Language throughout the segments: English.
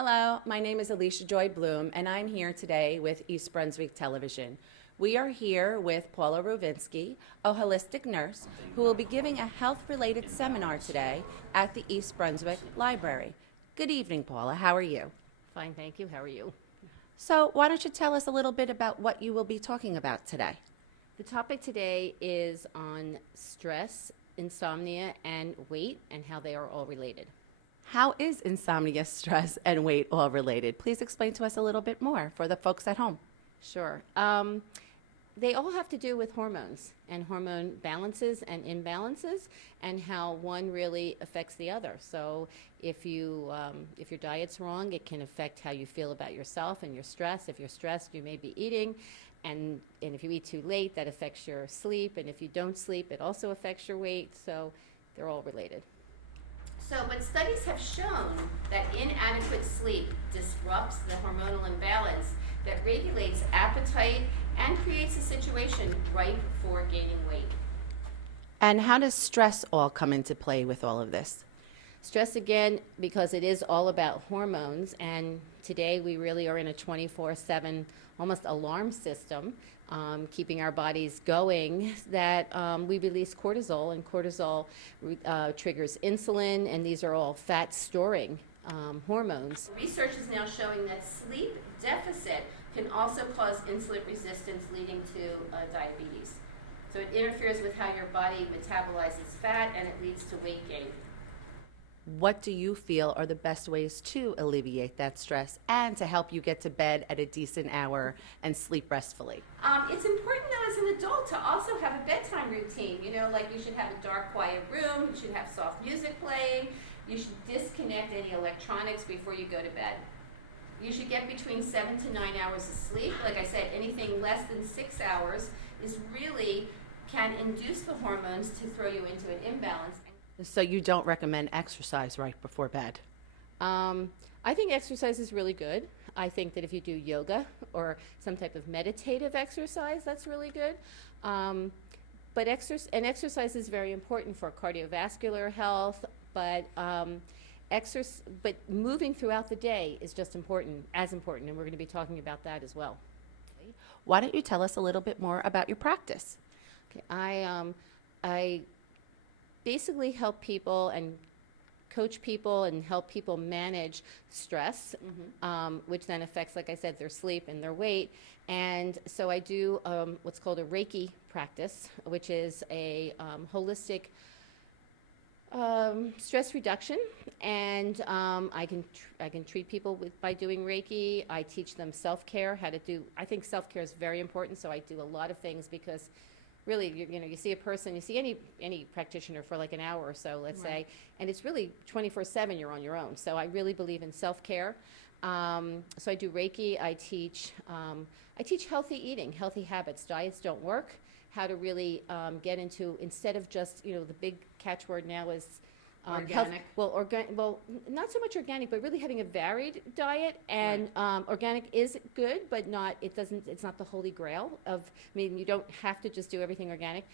Hello, my name is Alicia Joy Bloom, and I'm here today with East Brunswick Television. We are here with Paula Rovinsky, a holistic nurse, who will be giving a health-related seminar today at the East Brunswick Library. Good evening, Paula. How are you? Fine, thank you. How are you? So why don't you tell us a little bit about what you will be talking about today? The topic today is on stress, insomnia, and weight, and how they are all related. How is insomnia, stress, and weight all related? Please explain to us a little bit more for the folks at home. Sure. They all have to do with hormones and hormone balances and imbalances, and how one really affects the other. So if your diet's wrong, it can affect how you feel about yourself and your stress. If you're stressed, you may be eating, and if you eat too late, that affects your sleep. And if you don't sleep, it also affects your weight. So they're all related. But studies have shown that inadequate sleep disrupts the hormonal imbalance that regulates appetite and creates a situation ripe for gaining weight. And how does stress all come into play with all of this? Stress, again, because it is all about hormones, and today we really are in a 24/7 almost alarm system, keeping our bodies going, that we release cortisol, and cortisol triggers insulin, and these are all fat-storing hormones. Research is now showing that sleep deficit can also cause insulin resistance, leading to diabetes. So it interferes with how your body metabolizes fat, and it leads to weight gain. What do you feel are the best ways to alleviate that stress and to help you get to bed at a decent hour and sleep restfully? It's important now as an adult to also have a bedtime routine. Like you should have a dark, quiet room, you should have soft music playing, you should disconnect any electronics before you go to bed. You should get between 7 to 9 hours of sleep. Like I said, anything less than 6 hours can induce the hormones to throw you into an imbalance. So you don't recommend exercise right before bed? I think exercise is really good. I think that if you do yoga or some type of meditative exercise, that's really good. But exercise is very important for cardiovascular health, but moving throughout the day is just as important, and we're going to be talking about that as well. Why don't you tell us a little bit more about your practice? Okay, I basically help people and coach people and help people manage stress, which then affects, like I said, their sleep and their weight. And so I do what's called a Reiki practice, which is a holistic stress reduction, and I can treat people by doing Reiki. I teach them self-care, I think self-care is very important, so I do a lot of things, because really, you see a person, you see any practitioner for like an hour or so, let's say, and it's really 24/7 you're on your own. So I really believe in self-care. So I do Reiki. I teach healthy eating, healthy habits. Diets don't work. How to really get into, instead of just, the big catchword now is Organic. Well, not so much organic, but really having a varied diet. And organic is good, but it's not the holy grail you don't have to just do everything organic.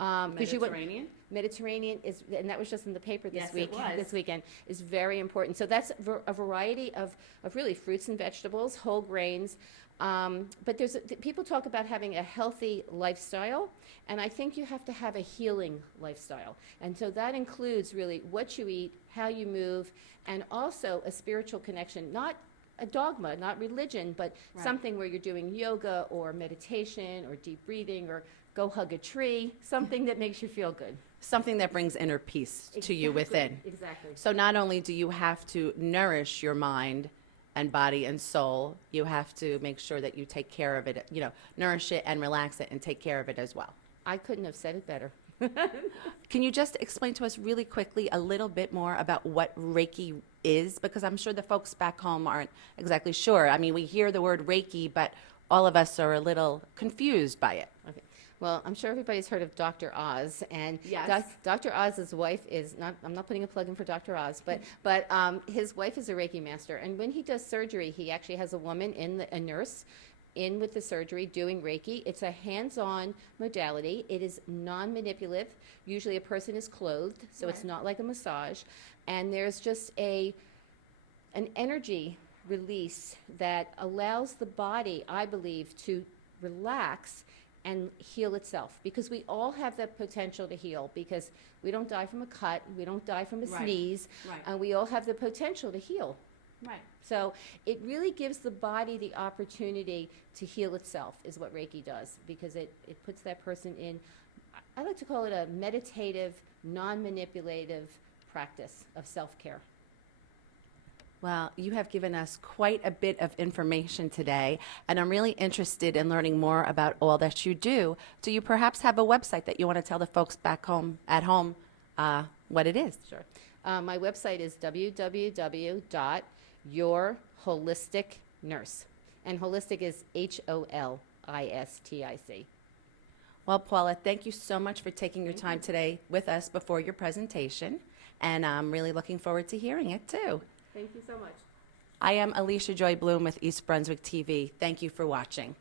Mediterranean? Mediterranean is, and that was just in the paper Yes, it was. this weekend, is very important. So that's a variety of really fruits and vegetables, whole grains. But people talk about having a healthy lifestyle, and I think you have to have a healing lifestyle. And so that includes really what you eat, how you move, and also a spiritual connection, not a dogma, not religion, but something where you're doing yoga or meditation or deep breathing or go hug a tree, something that makes you feel good. Something that brings inner peace to you within. Exactly. So not only do you have to nourish your mind and body and soul, you have to make sure that you take care of it, nourish it and relax it and take care of it as well. I couldn't have said it better. Can you just explain to us really quickly a little bit more about what Reiki is? Because I'm sure the folks back home aren't exactly sure. I mean, we hear the word Reiki, but all of us are a little confused by it. Okay. Well, I'm sure everybody's heard of Dr. Oz, and Yes. Dr. Oz's wife is not. I'm not putting a plug in for Dr. Oz, but his wife is a Reiki master, and when he does surgery, he actually has a woman a nurse in with the surgery doing Reiki. It's a hands-on modality. It is non-manipulative. Usually, a person is clothed, so it's not like a massage, and there's just a an energy release that allows the body, I believe, to relax and heal itself, because we all have the potential to heal, because we don't die from a cut, we don't die from a Right. sneeze, Right. and we all have the potential to heal. Right. So it really gives the body the opportunity to heal itself, is what Reiki does, because it puts that person in, I like to call it a meditative, non-manipulative practice of self-care. Well, you have given us quite a bit of information today, and I'm really interested in learning more about all that you do. Do you perhaps have a website that you want to tell the folks back home, at home, what it is? Sure. My website is www.yourholisticnurse. And holistic is HOLISTIC. Well, Paula, thank you so much for taking your time today with us before your presentation, and I'm really looking forward to hearing it too. Thank you so much. I am Alicia Joy Bloom with East Brunswick TV. Thank you for watching.